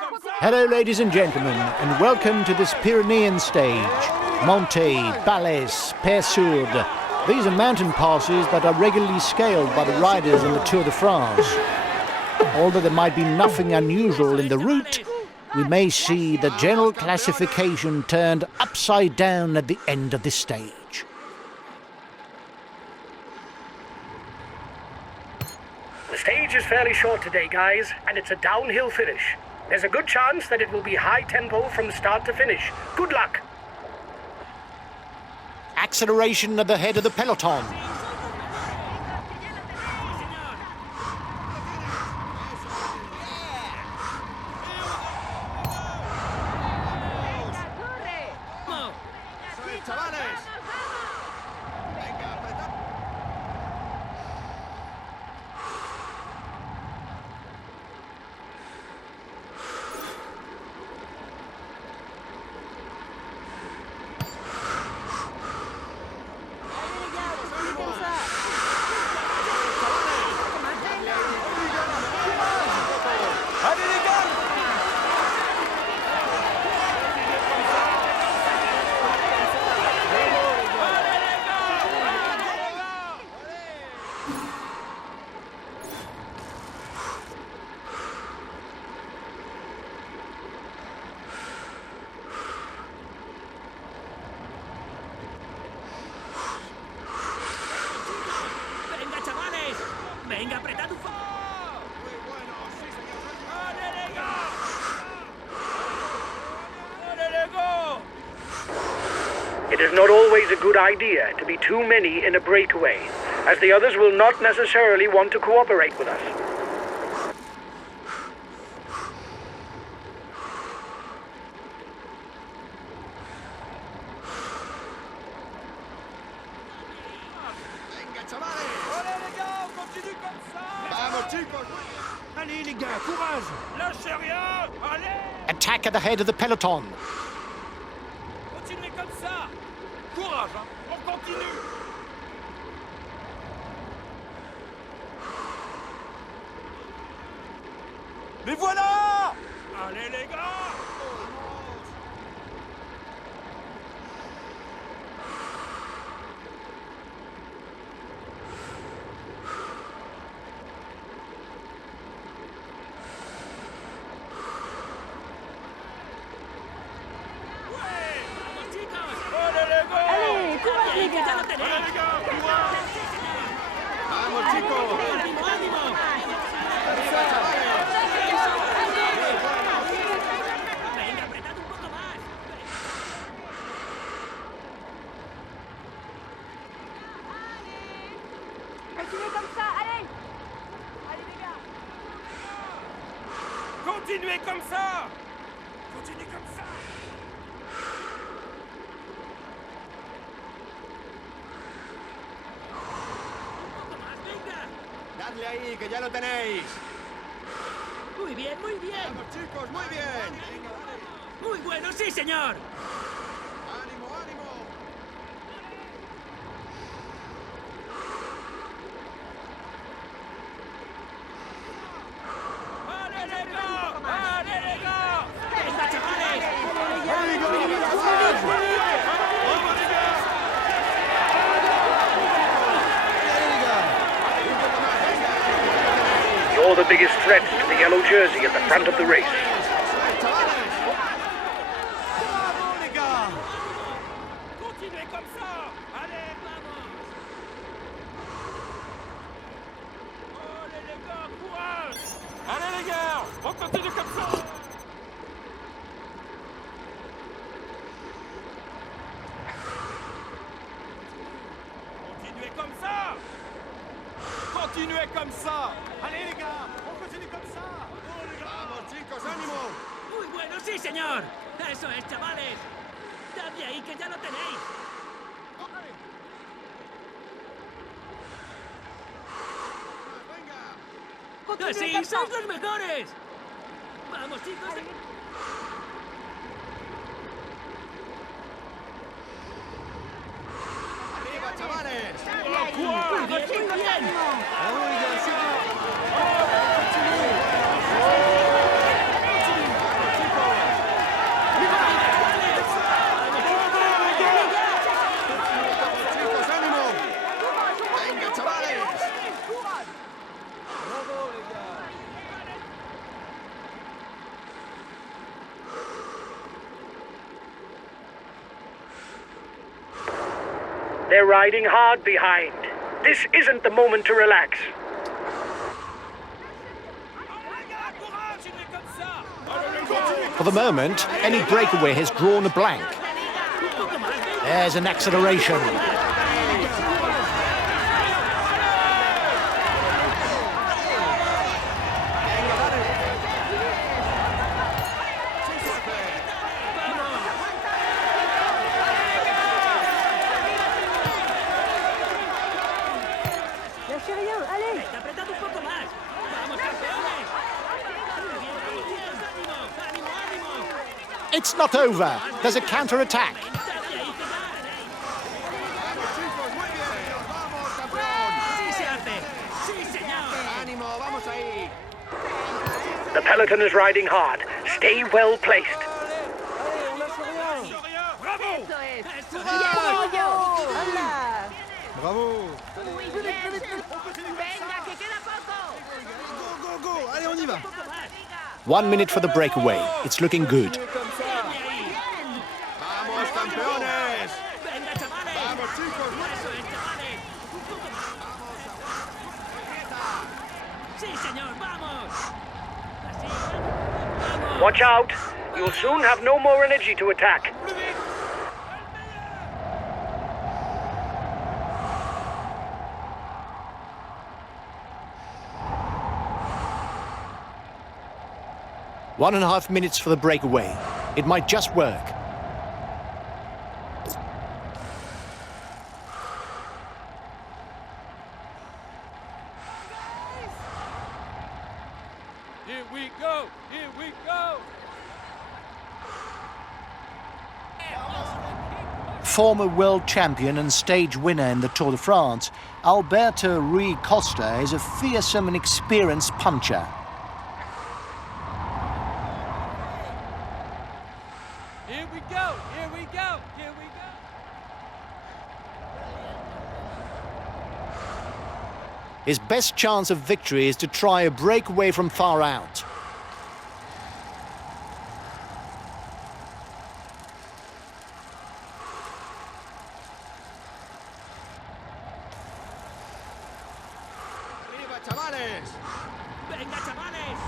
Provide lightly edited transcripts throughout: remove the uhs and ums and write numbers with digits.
Hello, ladies and gentlemen, and welcome to this Pyrenean stage. Mente, Bales, PS4. These are mountain passes that are regularly scaled by the riders in the Tour de France. Although there might be nothing unusual in the route, we may see the general classification turned upside down at the end of this stage. The stage is fairly short today, guys, and it's a downhill finish. There's a good chance that it will be high tempo from start to finish. Good luck! Acceleration at the head of the peloton. It is not always a good idea to be too many in a breakaway, as the others will not necessarily want to cooperate with us. Attack at the head of the peloton. Continuez comme ça. Courage, hein. On continue. Les voilà. Allez les gars. Continuez comme ça. Continuez comme ça. Dadle ahí, que ya lo tenéis. Muy bien, muy bien. Vamos, chicos, muy bien. Muy bueno, sí, señor. Ánimo, ánimo. Venga, chavales. You're the biggest threat to the yellow jersey at the front of the race. Continuez comme ça. Allez, vamos. Allez les gars, courage. Allez les gars, on continue comme ça. Continuez comme ça. Continuez comme ça. Allez les gars, on continue comme ça. Vamos, chicos, ánimo. Muy bueno, sí, señor. Eso es, chavales. Dadle ahí, que ya lo tenéis. ¡Así! ¡Sois los mejores! ¡Vamos, chicos! ¡Arriba, chavales! ¡Muy bien, muy bien! They're riding hard behind. This isn't the moment to relax. For the moment, any breakaway has drawn a blank. There's an acceleration. Lâchez rien, allez! Apretad un poco más. Vamos, campeones. ¡Ánimo, ánimo! It's not over. There's a counter-attack. Vamos, chicos, muy bien. Vamos, campeón. ¡Sí se hace! ¡Sí, señor! Ánimo, vamos ahí. The peloton is riding hard. Stay well placed. ¡Eso es! ¡Hala! Bravo. Venga, que queda poco! Go, go, go. Allez, on y va. 1 minute for the breakaway. It's looking good. Vamos, campeones. ¡Venga, chavales! Vamos, chicos. ¡Eso es, chavales! ¡Un poco más! ¡Sí, señor! ¡Vamos! Así, vamos. Watch out. You'll soon have no more energy to attack. One and a half minutes for the breakaway. It might just work. Here we go! Here we go! Former world champion and stage winner in the Tour de France, Alberto Rui Costa is a fearsome and experienced puncher. Here we go! Here we go! Here we go! His best chance of victory is to try a breakaway from far out. Arriba, chavales. ¡Venga, chavales!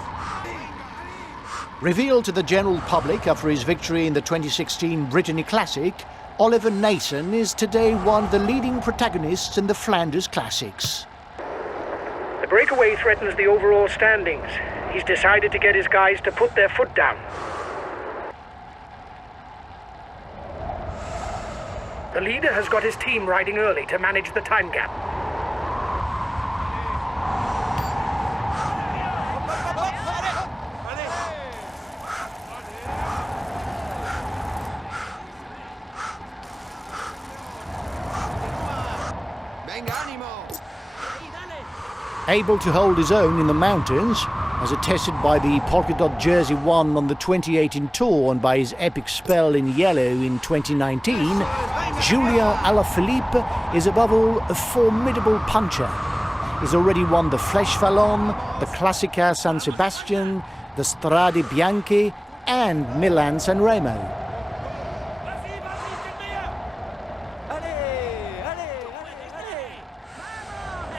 Revealed to the general public after his victory in the 2016 Brittany Classic, Oliver Nason is today one of the leading protagonists in the Flanders Classics. The breakaway threatens the overall standings. He's decided to get his guys to put their foot down. The leader has got his team riding early to manage the time gap. Venga, ánimo. Able to hold his own in the mountains, as attested by the polka dot jersey won on the 2018 Tour and by his epic spell in yellow in 2019, Julien Alaphilippe is above all a formidable puncher. He's already won the Flèche Wallonne, the Classica San Sebastian, the Strade Bianche and Milan-San Remo.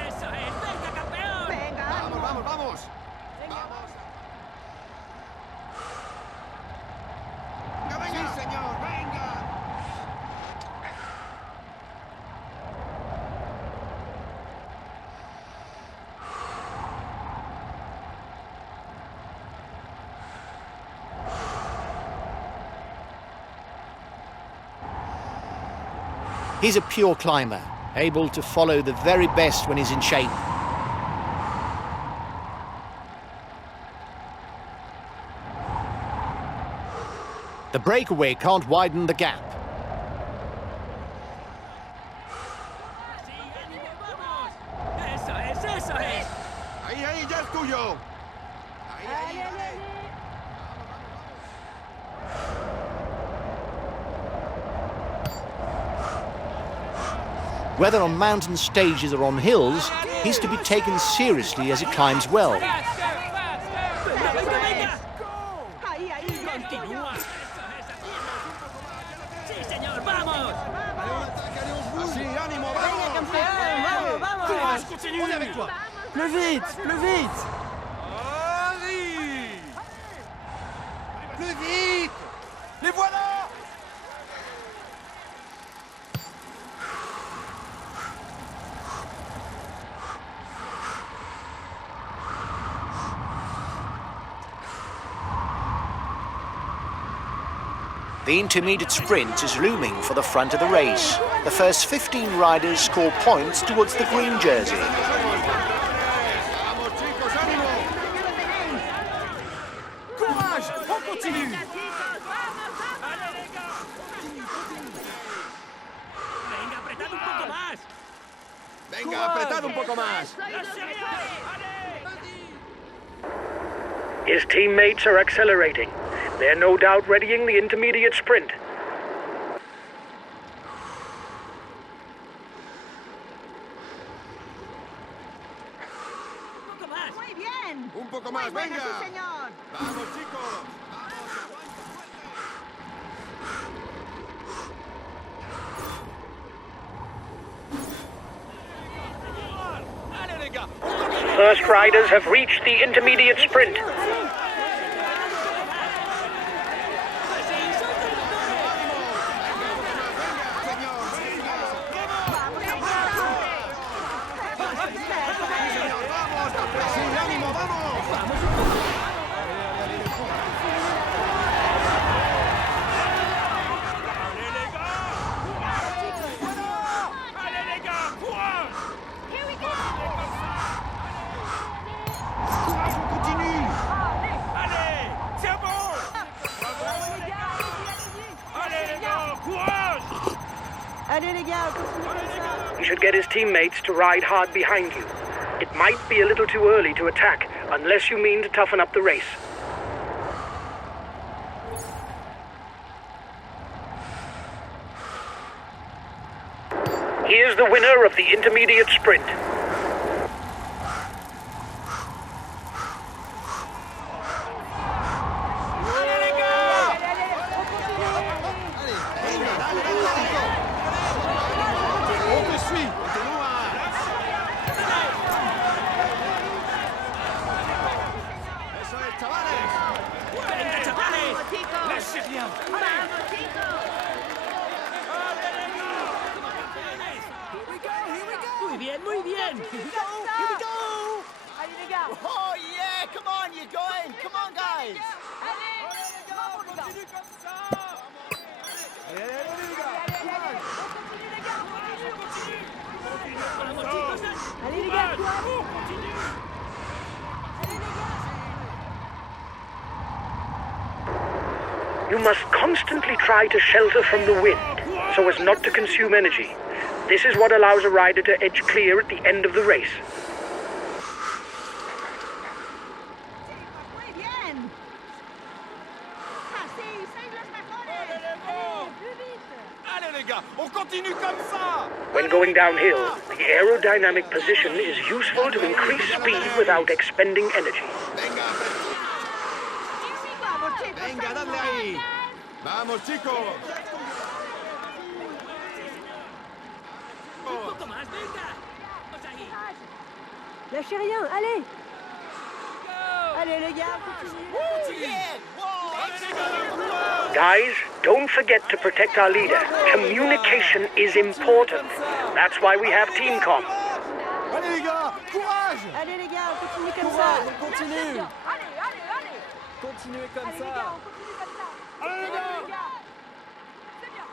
¡Eso es! ¡Venga, campeón! Venga, Vamos, ánimo! vamos, vamos. Vamos. Venga, venga. Sí, señor, venga. He's a pure climber, able to follow the very best when he's in shape. The breakaway can't widen the gap. ¡Sí, ánimo, vamos! ¡Eso es, eso es! Ahí, ahí, ya es tuyo. Ahí, ahí, Allez, allez, dale. allez! Whether on mountain stages or on hills, he's to be taken seriously as he climbs well. ¡Venga, venga, venga! Ahí, ahí, ya es tuyo. ¡Continúa! ¡Eso es, así es! ¡Sí, señor, vamos! Así, ánimo. continue. On est avec toi. Plus vite, plus vite. Arrive. Plus vite. Les voilà. The intermediate sprint is looming for the front of the race. The first 15 riders score points towards the green jersey. Vamos, chicos, ánimo. Courage, on continue. Venga, apretad un poco más. Venga, apretad un poco más. His teammates are accelerating. They're no doubt readying the intermediate sprint. Un poco más. Muy bien. Un poco más, Muy buena, venga. sí, señor. Vamos, chicos. Allez les gars. First riders have reached the intermediate sprint. Sí, ánimo, vamos. Allez les gars, courage. Courage, on continue. Allez, c'est bon. Allez les gars, courage. Allez les gars, continuez comme ça. He should get his teammates to ride hard behind you. It might be a little too early to attack, unless you mean to toughen up the race. Here's the winner of the intermediate sprint. Allez les gars. On te suit. Continua. Eso es, chavales. Venga, chavales. Lâchez rien. Muy bien, muy bien. Allez les gars. Oh yeah, come on, you're going. Come on, guys. Continue comme ça. Allez les gars, allez. You must constantly try to shelter from the wind, so as not to consume energy. This is what allows a rider to edge clear at the end of the race. Muy bien. Así, sois los mejores. Allez, plus vite. Allez les gars, on continue comme ça. When going downhill, the aerodynamic position is useful to increase speed without expending energy. Venga, Vamos chicos. venga, dadle ahí. Vamos, chicos. Un poco más, venga. Vamos ahí. Lâchez rien, allez. Allez les gars, continuez. Yeah. Whoa. Guys, don't forget to protect our leader. Communication is important. That's why we have team comm. Allez, les gars, courage. Allez les gars, on continue comme ça. Courage, on continue. Allez, allez, allez. Continuez comme Allez les ça. gars, on continue comme ça. Allez, les gars. C'est bien.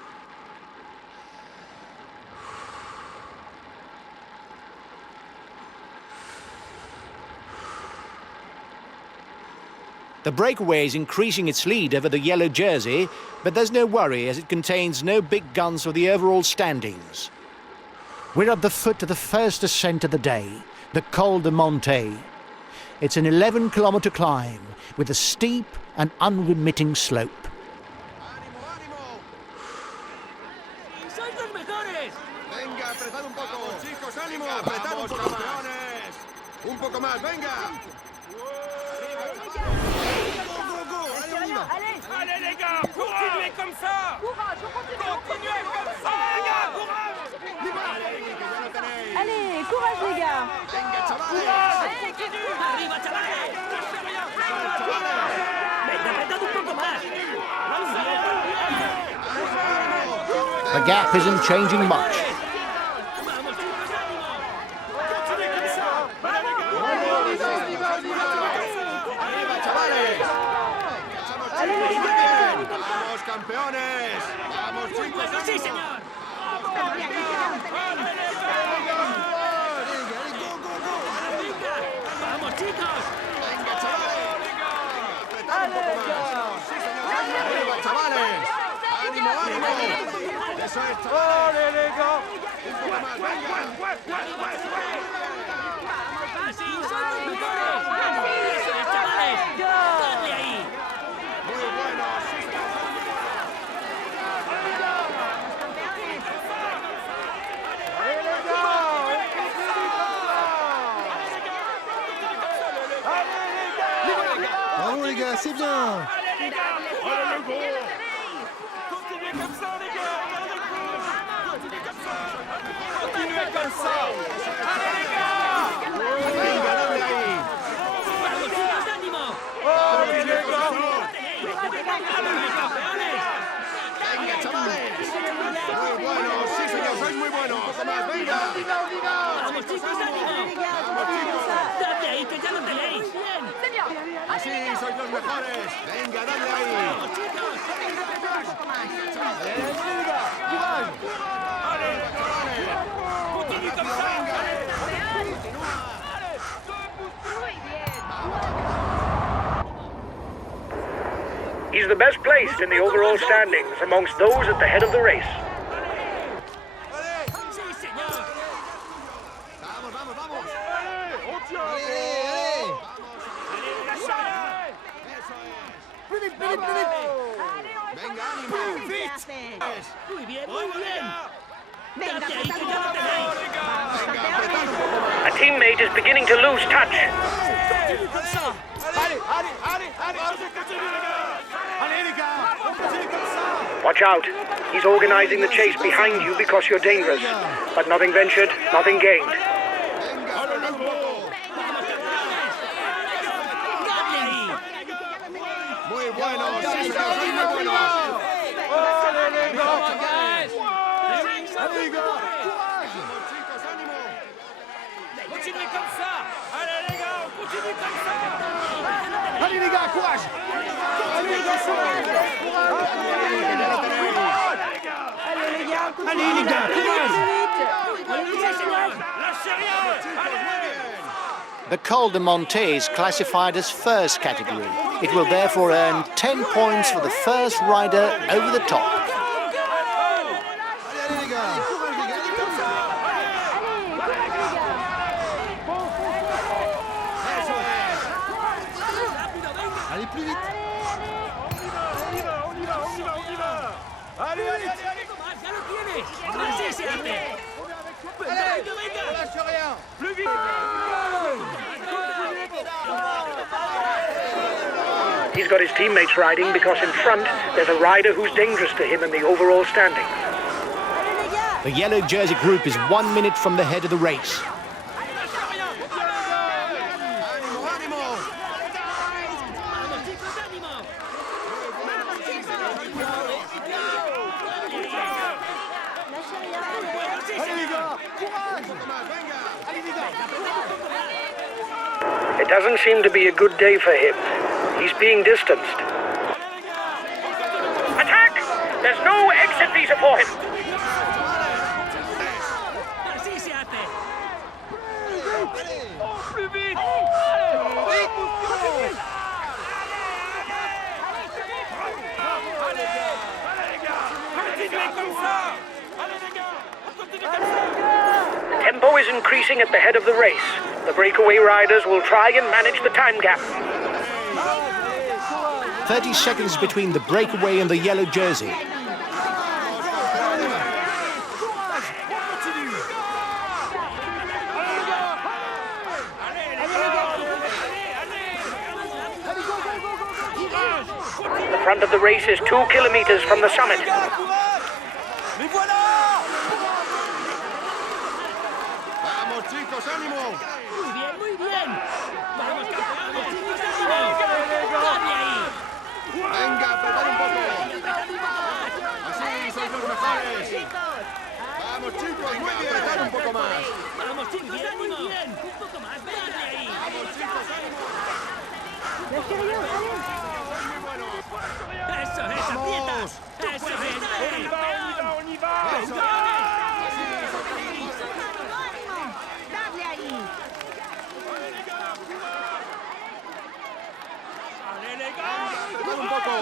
The breakaway is increasing its lead over the yellow jersey, but there's no worry as it contains no big guns for the overall standings. We're at the foot of the first ascent of the day, the Col de Mente. It's an 11-kilometre climb with a steep and unremitting slope. Ánimo, ánimo. ¡Sois los mejores! Venga, apretad un poco. Vamos, chicos, ánimo. Apretad un poco más. Un poco más, venga. Allez, Allez les gars, continuez comme ça. courage, on continue. Continuez comme ça, les gars, courage. Allez, courage les gars. ¡Arriba, chavales! ¡Venga, apretad un poco más! The gap isn't changing much. ¡Vamos, chicos, ánimo! ¡Arriba, chavales! ¡Muy bien! ¡Vamos, campeones! ¡Vamos, chicos! ¡Sí, señor! ¡Vamos, chicos! ¡Venga, chavales! ¡Apretad un poco más! ¡Sí, señor! ¡Arriba, chavales! ¡Ánimo, ánimo! ¡Eso es, chavales! ¡Un poco más! ¡Venga! ¡Así son los mejores! ¡Eso es, chavales! ¡Dadle ahí! ¡Muy bueno! ¡Sí, señor! Bravo les gars, c'est bien. Continuez comme ça, les gars! Continuez comme ça! Continuez comme ça. Allez, les gars! ¡Venga, dale ahí! ¡Vamos, chicos, ánimo! Allez, les gars! ¡Venga, chavales! ¡Muy bueno! ¡Sí, señor! ¡Sois muy buenos! ¡Un poco más! ¡Venga! ¡Vamos, chicos, ánimo! ¡Dadle ahí, que ya lo tenéis! ¡Bien! ¡Así sois los mejores! ¡Venga, dale ahí! ¡Vamos, chicos! Continue comme ça! He's the best placed in the overall standings amongst those at the head of the race. ¡Sí, señor! ¡Vamos, vamos, vamos! On tient! ¡Eso es! ¡Venga, ánimo! ¡Muy bien, muy bien! ¡Dadle ahí, que ya lo tenéis! ¡Venga, apretad un poco más! A teammate is beginning to lose touch. Watch out. He's organizing the chase behind you because you're dangerous. But nothing ventured, nothing gained. ¡Venga, apretad un poco! ¡Dadle ahí! ¡Muy bueno! ¡Sí, señor! ¡Sois muy buenos! ¡Vamos, chavales! ¡Vamos, chicos! ¡Ánimo! Continuez comme ça! Allez, les gars, on continue comme ça! Allez les gars, courage. Allez les gars, courage. Allez les gars, courage. ¡Sí, señor! Lâchez rien! The Col de Mente is classified as first category. It will therefore earn 10 points for the first rider over the top. Allez les gars, courage les gars, allez comme ça. Allez plus vite. Allez, allez, allez, allez! ¡Más, ya lo tienes! ¡Así se hace! ¡Venga, venga! Lâche rien. Plus vite! He's got his teammates riding because in front there's a rider who's dangerous to him in the overall standing. The yellow jersey group is 1 minute from the head of the race. ¡Ánimo, ánimo! ¡Vamos, chicos, ánimo! Allez les gars, courage. ¡Un poco más! ¡Venga! Allez les gars. It doesn't seem to be a good day for him. He's being distanced. Attack! There's no exit visa for him. ¡Así se hace! Plus vite! Continuez comme ça! Allez, les gars! On continue comme ça! Tempo is increasing at the head of the race. The breakaway riders will try and manage the time gap. 30 seconds between the breakaway and the yellow jersey. The front of the race is 2 kilometers from the summit. Les voilà. ¡Vamos, chicos! ¡Ánimo! Muy bien, muy Eso es, aprieta. Eso es, campeón. On y va. Eso. ¡Dale ahí! Allez les gars. Apretad un poco.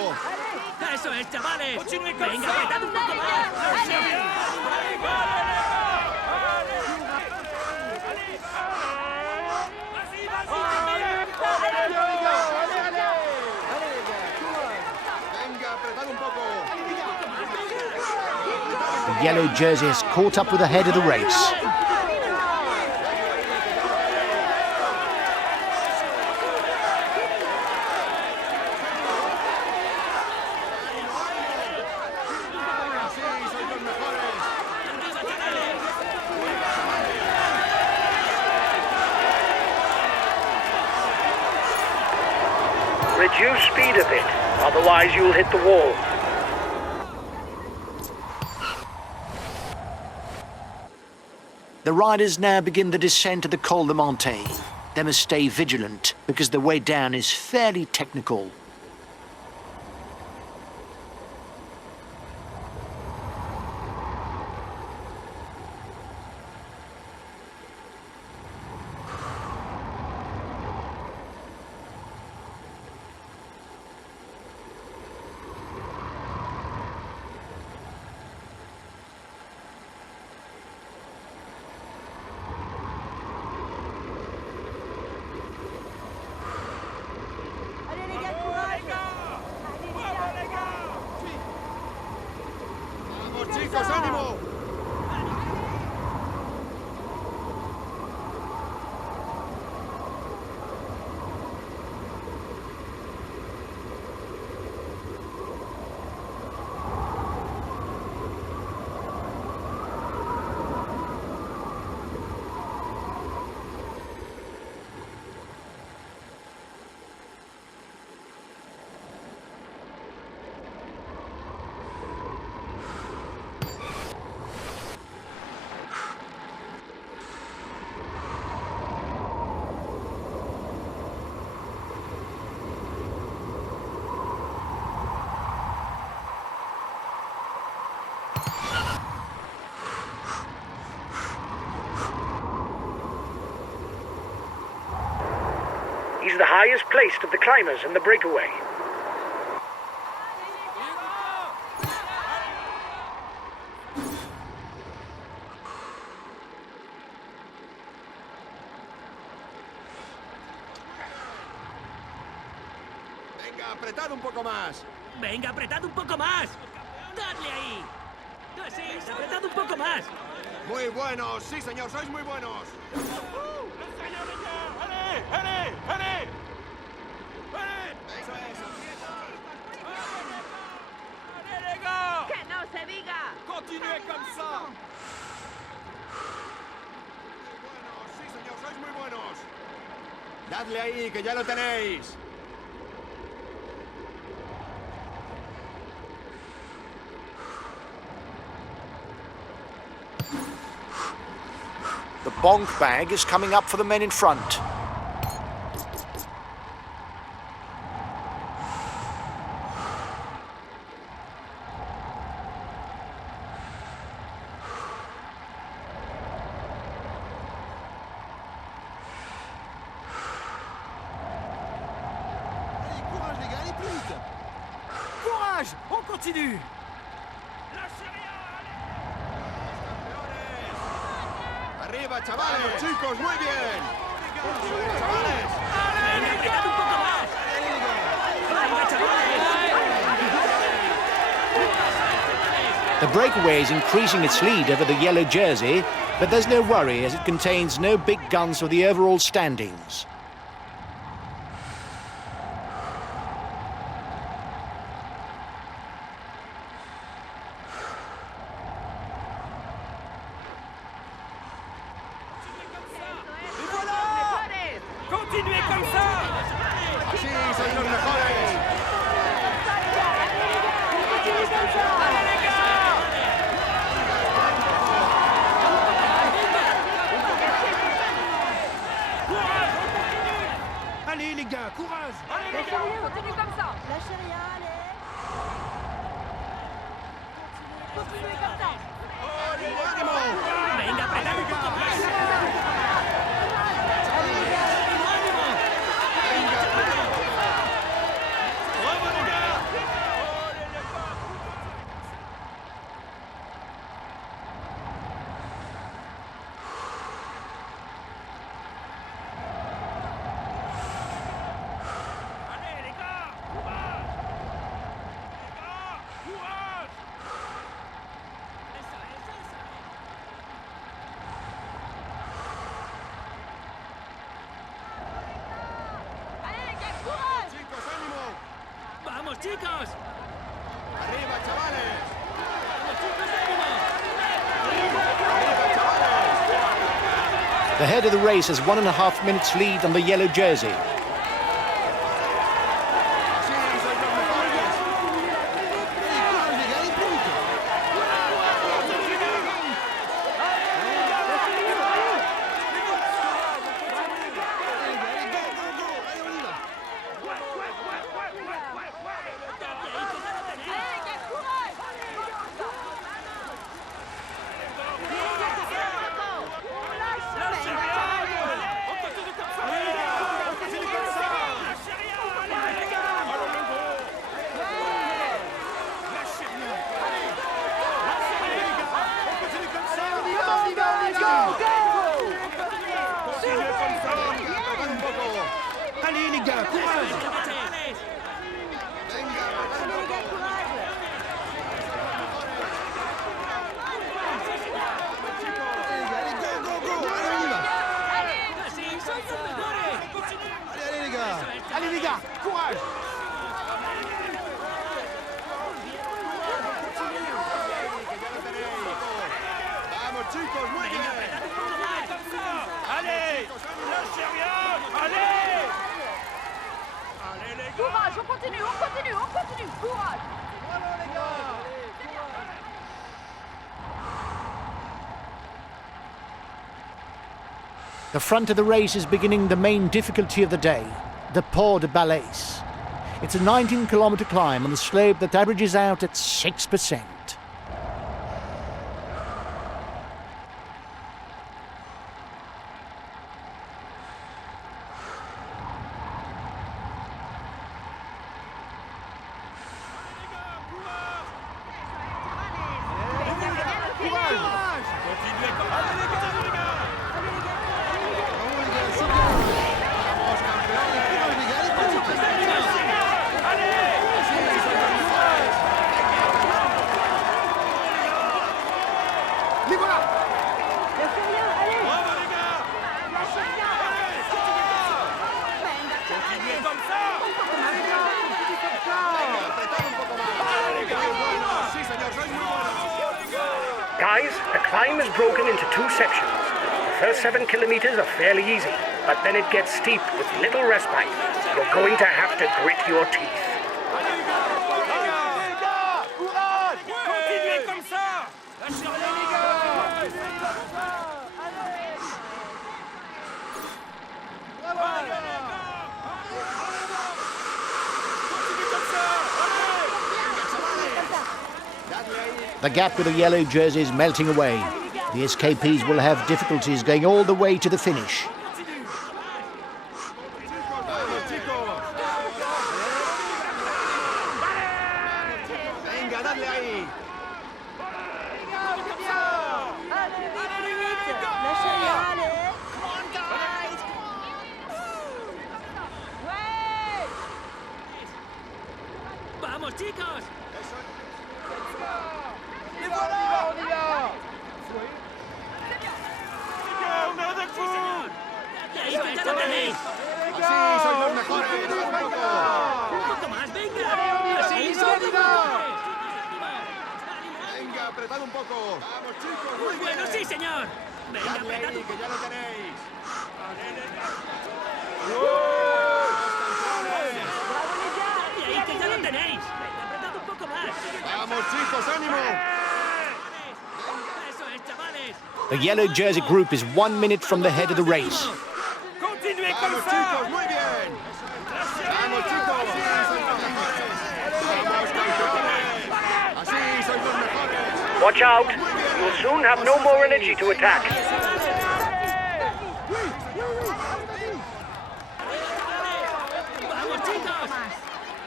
Eso es, chavales. Continuez comme Venga, ça. apretad un poco más. Venga, apretad un poco. The yellow jersey has caught up with the head of the race. Sí, sois los mejores. Reduce speed a bit, otherwise you'll hit the wall. The riders now begin the descent of the Col de Mente. They must stay vigilant because the way down is fairly technical. Allez les gars, courage! Vamos, chicos, ánimo. He's the highest placed of the climbers in the breakaway. Venga, apretad un poco más. Venga, apretad un poco más. Dadle ahí. Así, apretad un poco más. Muy buenos, sí señor, sois muy buenos. Allez, allez, allez. Allez. Eso es, aprieta. Allez les gars. ¡Que no se diga! Continuez comme ça. Muy buenos, sí señor, sois muy buenos. Dadle ahí, que ya lo tenéis. The bonk bag is coming up for the men in front. Allez, courage les gars, allez plus vite. Courage, on continue. Arriba, chavales. Chicos, muy bien. Chavales. Venga, apretad un poco más. Venga, chavales. The breakaway is increasing its lead over the yellow jersey, but there's no worry as it contains no big guns for the overall standings. Continuez comme ça. Sí, sois los mejores. Allez les gars, courage. Allez les Lâchez gars. rien, continue comme ça. Lâchez rien, allez. Continuez comme ça. Venga, apretad un poco más. Bravo les gars. Allez les gars. Courage. Les gars, courage. Eso es, eso es. Allez les gars, courage. Chicos, ánimo. ¡Vamos, chicos! Arriba, chavales. ¡Vamos, chicos, ánimo! Arriba, chavales. The head of the race has 1.5 minutes lead on the yellow jersey. Sí, sois los mejores. Llegar y punto. Allez les gars, courage. Lâchez rien. Allez, on continue comme ça. Allez les gars, on continue comme ça. Lâchez rien. Allez les gars. Allons le gros. Lâchez rien. Allez. Lâchez les gars. On continue comme ça. On y va, on y va, on y va. Continuez comme ça. Apretad un poco. Allez les gars, courage. ¡Chavales! Venga, apretad un poco. Allez, go, go, go. Allez, on y va. ¡Así sois los mejores! Allez, allez, les gars. Allez les gars, courage. Vamos, chicos, muy bien. Comme ça. Allez. Lâchez rien. Allez. Allez les gars. Courage, on continue, on continue, on continue. Courage. The front of the race is beginning the main difficulty of the day, the Port de Bales. It's a 19-kilometer climb on the slope that averages out at 6%. Continuez comme ça. Allez les gars. Vamos, les gars, c'est bien. Vamos, campeones. Courage, les gars, allez, punto. Allez. Sí, sois los mejores. Les voilà. Lâchez rien, allez. Bravo les gars. Lâchez rien. Continuez comme ça. Apretad un poco más. Muy bueno. Sí, señor, sois muy buenos. Guys, the climb is broken into two sections. The first 7 kilometers are fairly easy, but then it gets steep with little respite. You're going to have to grit your teeth. Continuez comme ça. Lâchez rien les gars. Allez les gars. Continuez comme ça. Allez. The gap with the yellow jersey is melting away. The escapees will have difficulties going all the way to the finish. Vamos, chicos. Venga, dadle ahí. Allez, vite. Lâchez rien, allez. Ouais. ¡Vamos, chicos! Les voilà, on y va. Les gars, on est avec vous. ¡De ahí que ya lo tenéis! Sí, sois los mejores. Un poco. ¡Un poco más, venga! ¡Así sois los mejores! Venga, apretad un poco. Vamos, chicos, muy ¡Muy bueno, bien. sí, señor! ¡Venga, Dadle apretad ahí, un que ya lo tenéis. Allez les gars. ¡De ahí que ya lo tenéis! ¡Venga, apretad un poco más! Vamos, chicos, ánimo. ¡Eso es, chavales! The yellow jersey group is 1 minute from the head of the race. Continuez comme Vamos, ça. chicos, muy bien. Vamos, Watch out. You'll soon have no more energy to attack. ¡Vamos, chicos!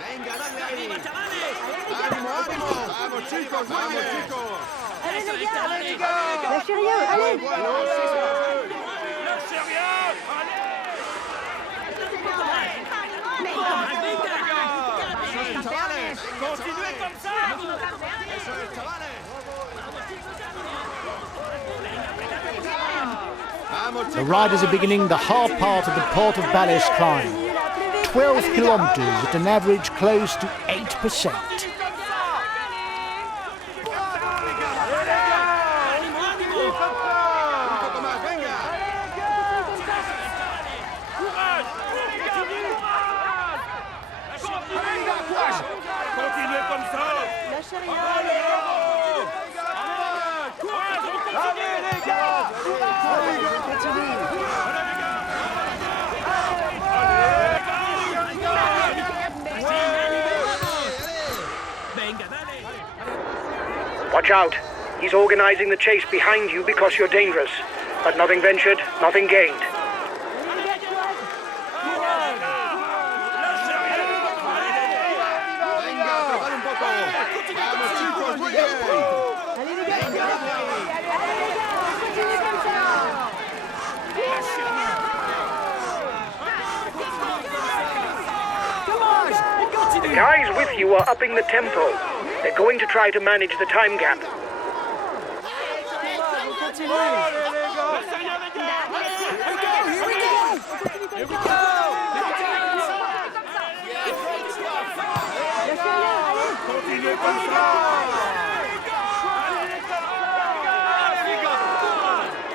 Venga, dale ahí. ¡Arriba, chavales! ¡Ánimo, ánimo! ¡Vamos, chicos! ¡Vamos, chicos! Allez ¡Eso les es, gars, chavales! lâchez rien, allez. Bueno, sí, sí. ¡Lâchez rien! ¡Más, venga! ¡Chavales! ¡Continuez comme ça! ¡Eso es, chavales! ¡Vamos, The chicos! riders are beginning the hard part of the Port of Bales climb. 12 kilometres at an average close to 8%. ¡Ánimo, ánimo! ¡Un poco más, venga! ¡Continuez comme ça! Lâchez rien. ¡Venga, dale! Watch out. He's organizing the chase behind you because you're dangerous. But nothing ventured, nothing gained. ¡Venga, prepara un poco! ¡Vamos, chicos! ¡Muy bien! Allez les gars, allez les gars, on continue comme ça. The guys with you are upping the tempo. They're going to try to manage the time gap.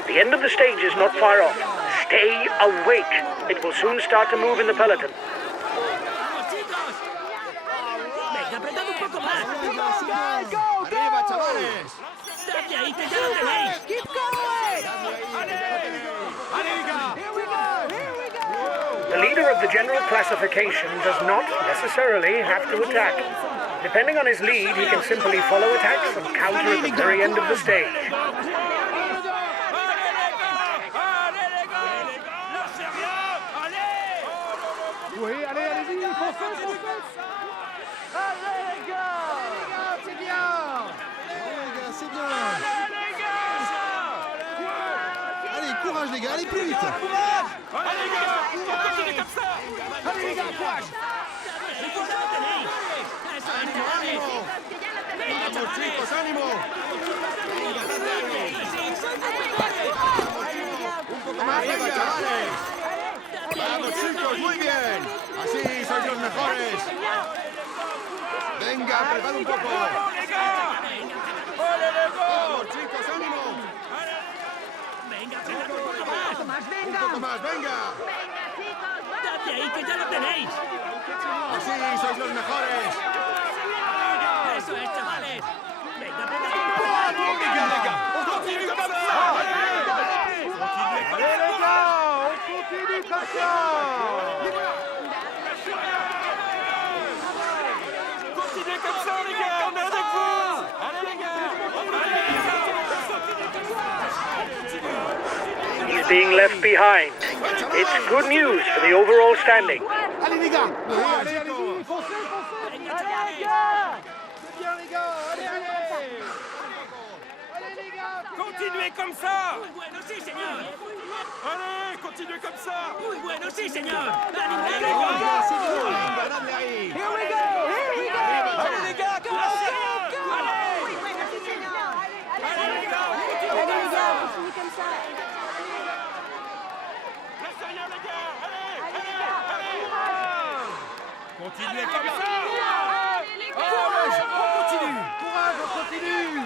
The end of the stage is not far off. Stay awake. It will soon start to move in the peloton. ¡Vamos, chicos! ¡Venga, apretad un poco más! ¡Arriba, chavales! ¡Dadle ahí, que ya lo tenéis! Keep going. The leader of the general classification does not necessarily have to attack. Depending on his lead, he can simply follow attacks and counter at the very end of the stage. Oui, allez, allez-y, foncez, foncez. Allez les gars, c'est bien. C'est bien! Allez, courage les gars, allez plus vite! Allez les gars, courage. ¡Ánimo, ánimo! ¡Vamos, chicos, ánimo! ¡Un poco más arriba, chavales! ¡Vamos, chicos, muy bien! ¡Así sois los mejores! ¡Venga, prepara un poco! ¡Vamos, chicos, ánimo! ¡Venga, apretad un poco más! ¡Un poco más, venga! ¡Dadle ahí, que ya lo tenéis! ¡Así sois los mejores! ¡Eso es, chavales! ¡Venga, apretad un poco más! Allez les gars, on continue comme ça. Allez les gars, on continue comme ça. Continuez comme ça les gars, on est avec vous. Allez les gars, He's being left behind. It's good news for the overall standing. allez les gars. Allez, allez-y, foncez, foncez. Allez les gars. C'est bien les gars, allez, allez. Allez les gars. ¡Continuez comme ça! ¡Muy bueno, sí, señor! Allez, continuez comme ça. ¡Muy bueno, sí, señor! ¡Ánimo, Venga, ánimo! c'est bien! Venga, dale ahí! Here we go. Allez les gars, courage. Allez les gars, continue comme ça. Continuez comme ça. Courage, on continue. Courage, on continue.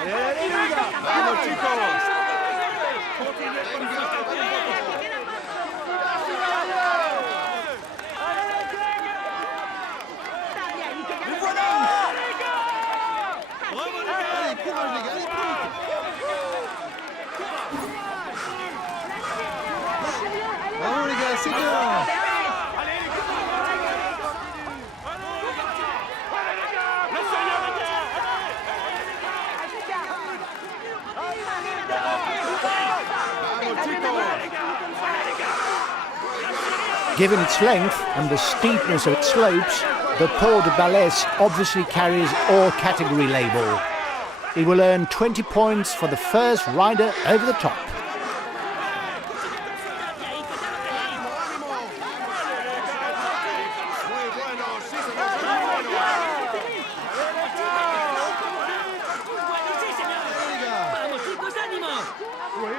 Allez, allez les gars. ¡Vamos, chicos! Continuez comme Venga, ça. prepara un poco! Et voilà. Allez, courage les gars, allez plus vite! Bravo les gars, c'est bien! Given its length and the steepness of its slopes, the Port de Bales obviously carries all category label. He will earn 20 points for the first rider over the top.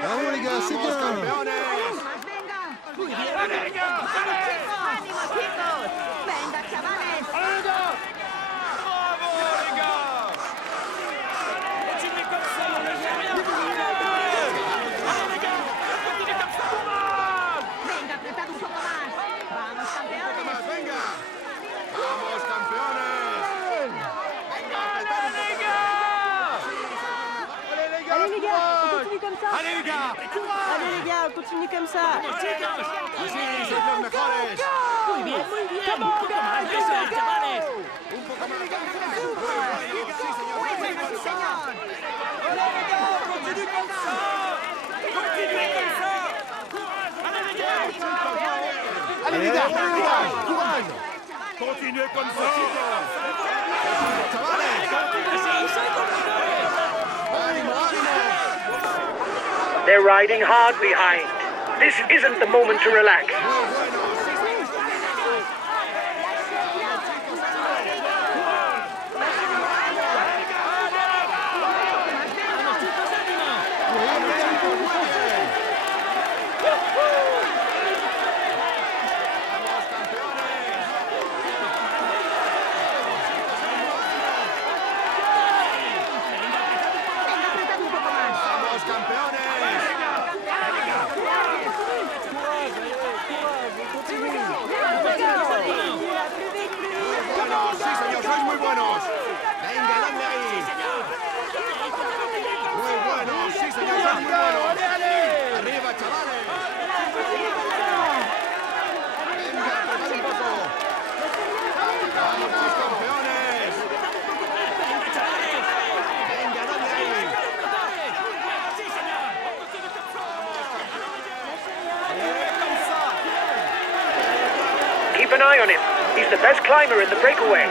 Vamos, les gars, c'est bien. Muy bien. ¡Ánimo, chicos! ¡Venga, chavales! ¡Venga, apretad un poco más! ¡Vamos, campeones! Más, venga. Vamos, campeones. Venga, apretad un poco más. Allez les gars, on continue comme ça. Allez, les gars. Allez les gars, on continue comme ça. Así, sois los mejores. Muy bien, muy bien. Un poco más de eso, chavales. Un poco más. Sí, señor. ¡Bueno, sí, señor! Allez les gars, on continue comme ça. Allez les gars, courage. Continuez comme ça. Chavales. Ánimo, ánimo. They're riding hard behind. This isn't the moment to relax. Muy bueno. Sí, señor. Vamos, campeones. Buenos, sí, señor, sois muy buenos. Venga, dale ahí. Muy buenos, sí, señor, sois muy buenos. Arriba, chavales. Venga, apretad un poco. Vamos, campeones. Venga, dale ahí. Keep an eye on him. He's the best climber in the breakaway.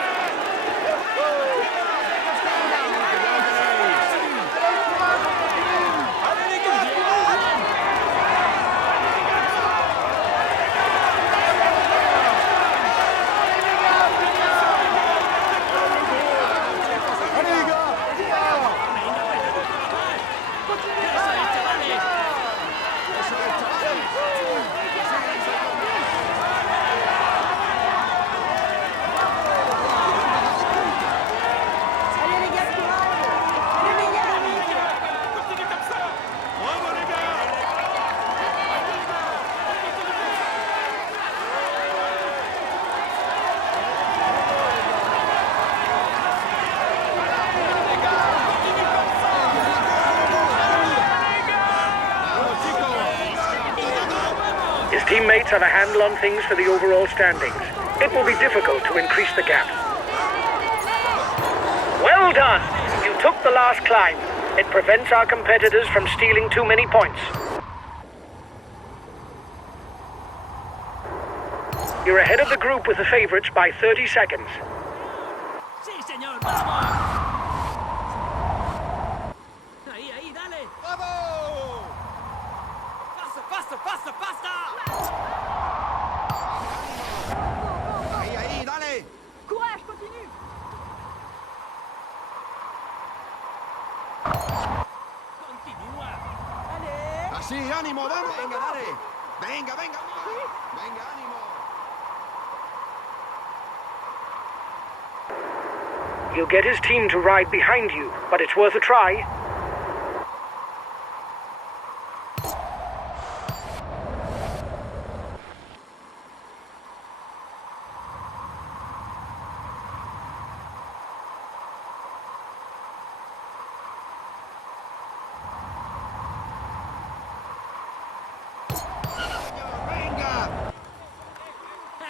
His teammates have a handle on things for the overall standings. It will be difficult to increase the gap. Well done! You took the last climb. It prevents our competitors from stealing too many points. You're ahead of the group with the favorites by 30 seconds. Sí, señor, vamos. Ahí, ahí, dale. ¡Vamos! Pasa, pasa, pasa, pasa. Ahí, ahí, dale. Courage, continue. Continúa. Allez. Así, ánimo, vamos. Venga, dale. Venga, venga. Venga, ánimo. You'll get his team to ride behind you, but it's worth a try. Venga.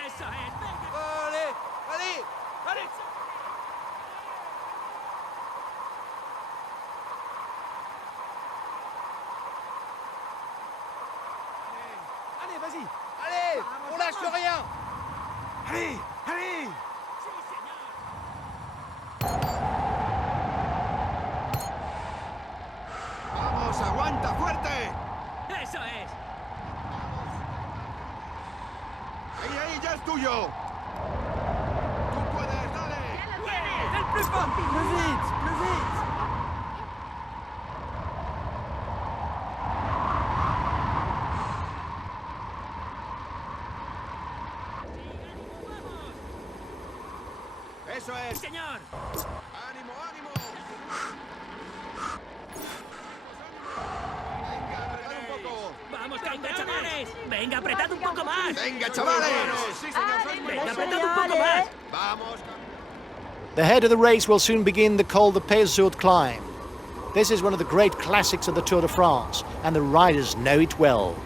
Eso es, venga. Allez, allez, allez. Allez, vas-y. Allez, on lâche rien. Allez, allez. Vamos, aguanta fuerte. ¡Eso es! Ahí, ya es tuyo. Tú puedes, dale. ¡El plus fort! Plus vite, plus vite. Eso es. ¡Señor! ¡Ánimo, ánimo! Venga, apretad un poco. ¡Vamos, venga, chavales! ¡Venga, apretad un poco más! Venga, chavales. Sí, señor, sois muy ¡Venga, buenos. apretad un poco más! Vamos. The head of the race will soon begin the Col de Cazeres-Sur climb. This is one of the great classics of the Tour de France, and the riders know it well.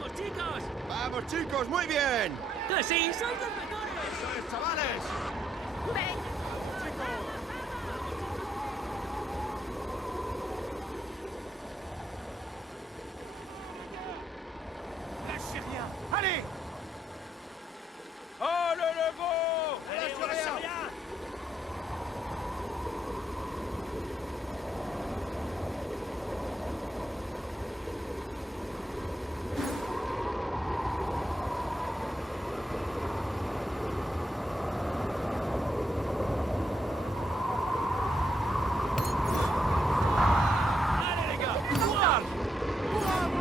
¡Vamos, chicos! Vamos, chicos, muy bien. ¡Sí, sois los mejores! Eso es, chavales. Lâchez rien. Allez. Oh, le logo. ¡Allez, on lâche rien!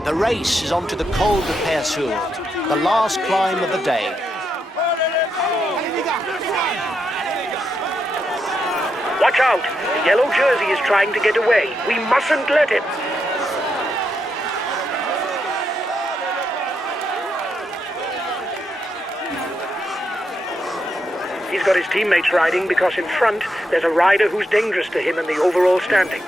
The race is on to the Col de Cazeres-Sur, the last climb of the day. Watch out! The yellow jersey is trying to get away. We mustn't let him. He's got his teammates riding because in front there's a rider who's dangerous to him in the overall standings.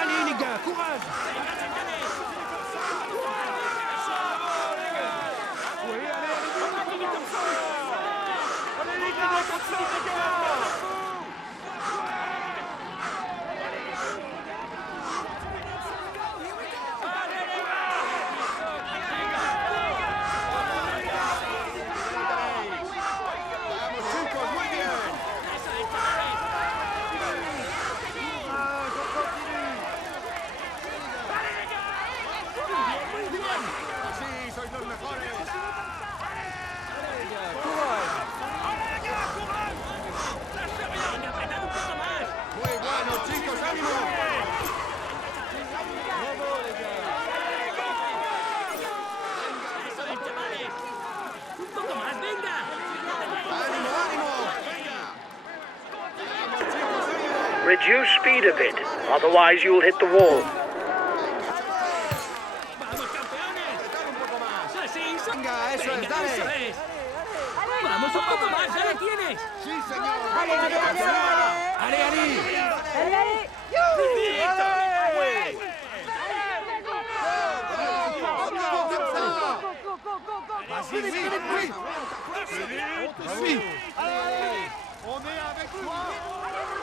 Allez les gars, courage. Oui, allez, allez les gars, comme ça, les gars. Vamos, chicos, muy bien. Sí, sois los mejores. ¡Venga, apretad un poco más! Muy bueno, chicos, ánimo. ¡Eso es, chavales! ¡Un poco más, venga! Ánimo, ánimo. Venga. Vamos, chicos, ánimo. Reduce speed a bit, otherwise you'll hit the wall. ¡Vamos, campeones! Apretad un poco más. ¡Sí, Venga, eso es, venga, dale. eso es! ¡Vamos, un poco más! ¡Ya lo tienes! Sí, señor. Allez, allez, allez, allez, allez. Allez, allez. Vas-y, oui, oui. On te suit. Allez, on est avec toi.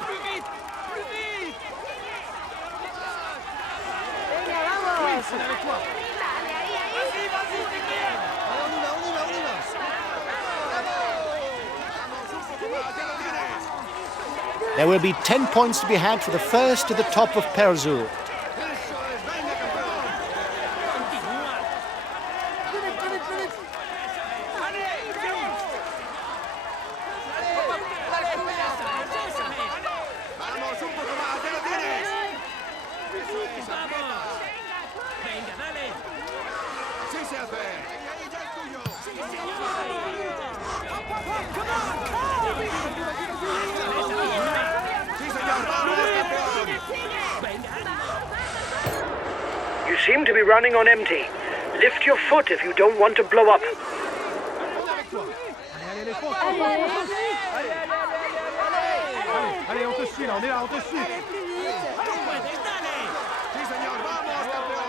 Plus vite, plus vite. Venga, vamos. On est avec toi. Vas-y, vas-y, t'éclaires. On y va, on y va, on y va. Vamos, un poco más, ya lo tienes. There will be 10 points to be had for the first to the top of Cazeres-Sur. Eso es, venga, campeón. ¡Continúa! Vamos, un poco más, ya lo tienes. Eso es, aprieta. ¡Vamos! ¡Venga, dale! Así se hace. Ahí, ya es tuyo. Sí, señor, vamos, campeón. ¡Venga, ánimo! You seem to be running on empty. Lift your foot if you don't want to blow up. Allez, les fonce. Allez, on te suit là, on est là, on te suit. ¡Puedes, dale! Sí, señor, vamos, campeón.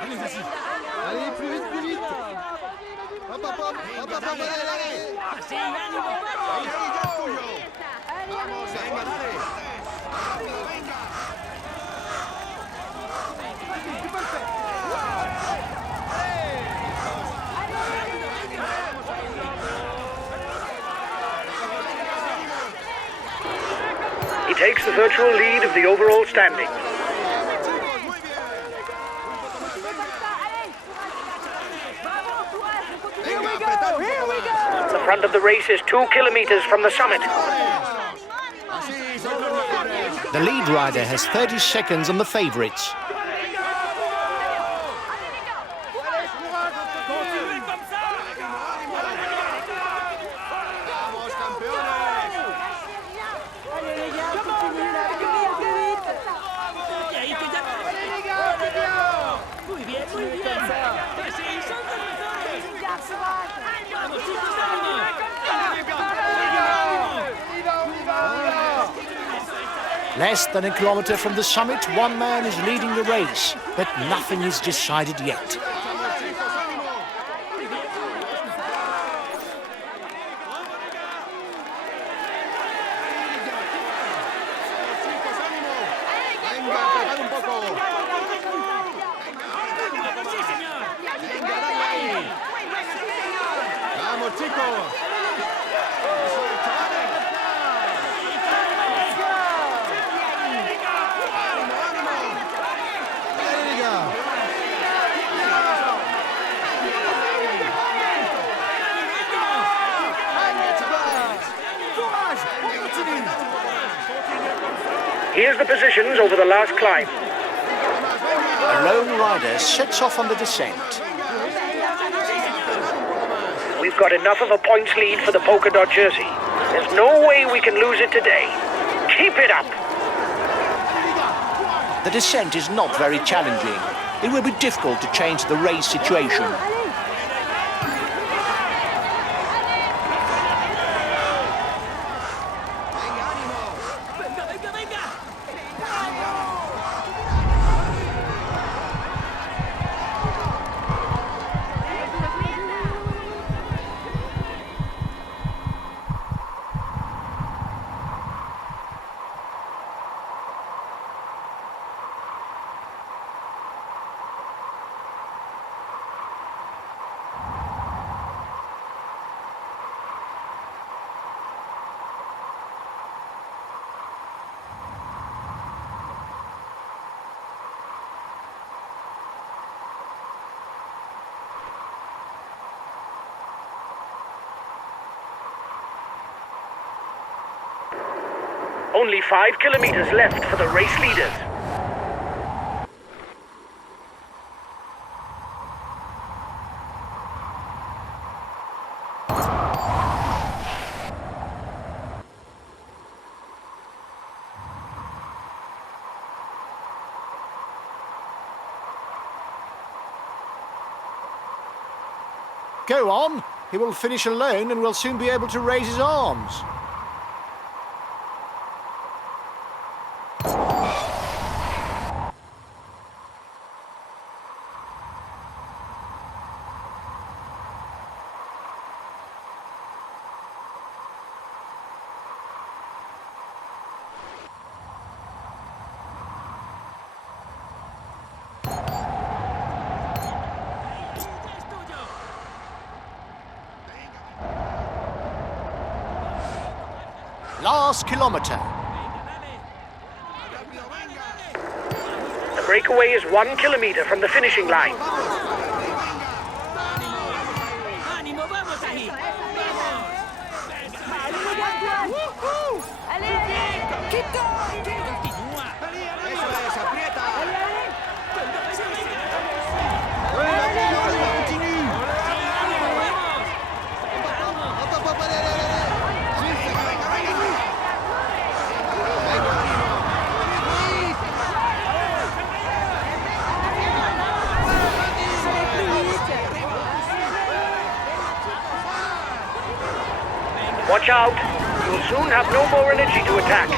Allez-y. Allez, plus vite, plus vite. Hop, hop, hop. Hop, hop, hop, allez. Así, ánimo, vamos. Ahí, ya es tuyo. Vamos, venga, dale. Rápido, venga. He takes the virtual lead of the overall standings. The front of the race is 2 kilometers from the summit. The lead rider has 30 seconds on the favourites. Continuez comme ça. Vamos, campeones. Y ahí que ya no. Muy bien, muy bien. Así, son los mejores. Vamos, chicos, ánimo. Less than a kilometre from the summit, one man is leading the race, but nothing is decided yet. Venga, prepara un poco. Sí, señor. Venga, dale ahí. Vamos, chicos. Eso es, chavales. ¡Ánimo, ánimo! Venga. Venga, chavales. ¡Courage! On continue. Here's the positions over the last climb. A lone rider sets off on the descent. We've got enough of a points lead for the polka dot jersey. There's no way we can lose it today. Keep it up. The descent is not very challenging. It will be difficult to change the race situation. Venga, venga, venga. Only 5 kilometers left for the race leaders. Go on, he will finish alone and will soon be able to raise his arms. Es tuyo. Last kilometre. The breakaway is 1 kilometer from the finishing line. Ánimo, vamos ahí. Keep going! Continúa. Eso es, aprieta. Continue. Hop, hop, hop, allez, allez, allez. Sí, venga, venga, venga. Venga, ánimo. Watch out. You'll soon have no more energy to attack.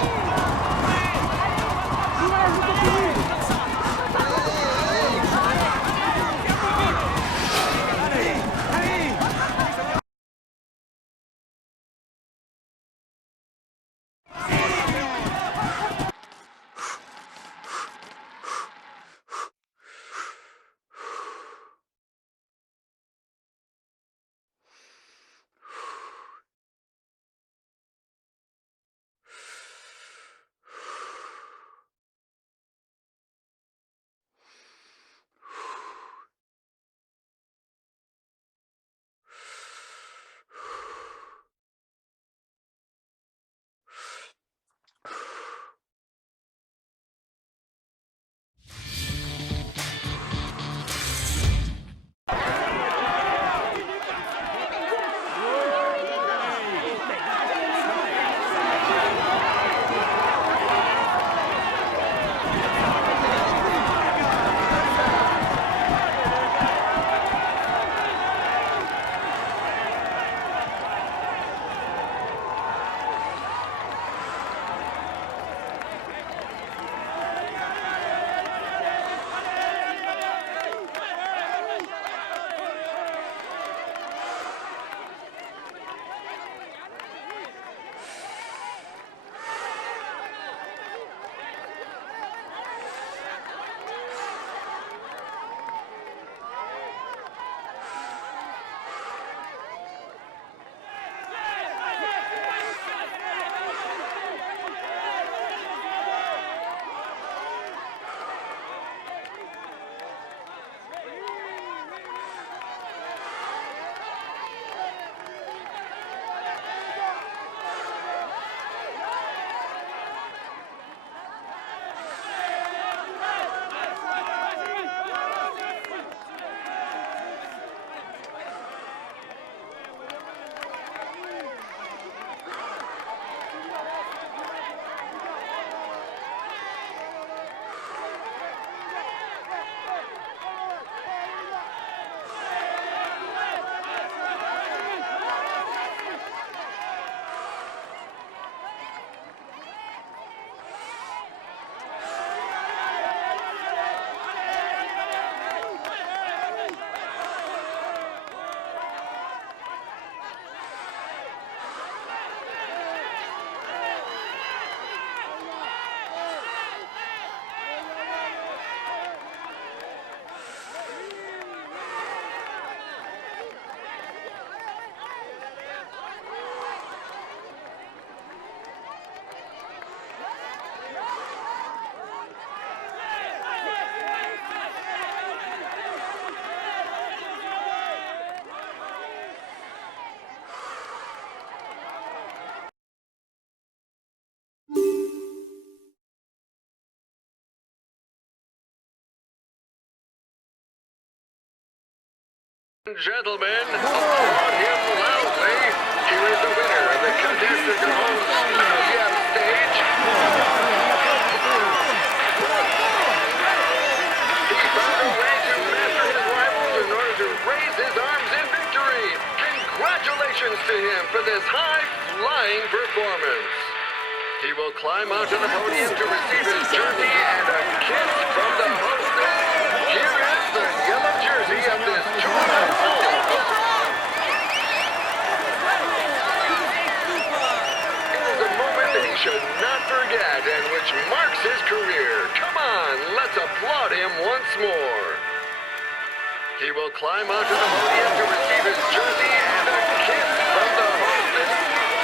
Gentlemen, applaud him loudly. Here is the winner of the Cazeres-Sur-Garonne stage. He found a way to master his rivals in order to raise his arms in victory. Congratulations to him for this high-flying performance. He will climb onto the podium to receive his jersey and a kiss from the hostess. Here is the yellow jersey of this Tour de France. It is a moment that he should not forget and which marks his career. Come on, let's applaud him once more. He will climb onto the podium to receive his jersey and a kiss from the hostess.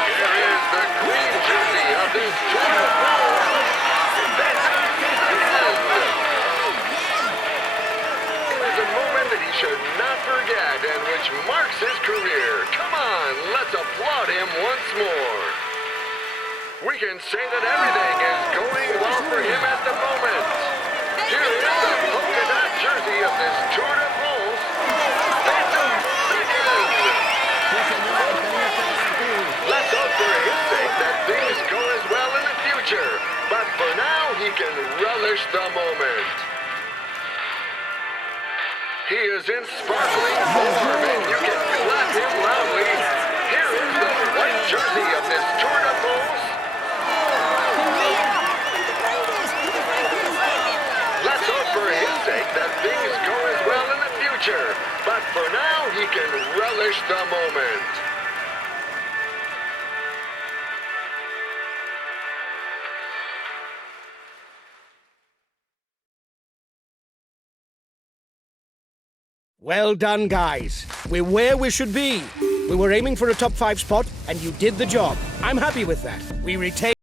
Here is the green jersey of this Tour de France. He should not forget and which marks his career. Come on, let's applaud him once more. We can say that everything is going well for him at the moment. Here is the polka dot jersey of this Tour de France. That's a second. Let's hope for his sake that things go as well in the future. But for now, he can relish the moment. He is in sparkling form, and you can clap him loudly. Here is the white jersey of this Tour de France. Let's hope for his sake that things go as well in the future. But for now, he can relish the moment. Well done, guys. We're where we should be. We were aiming for a top 5 spot, and you did the job. I'm happy with that. We retain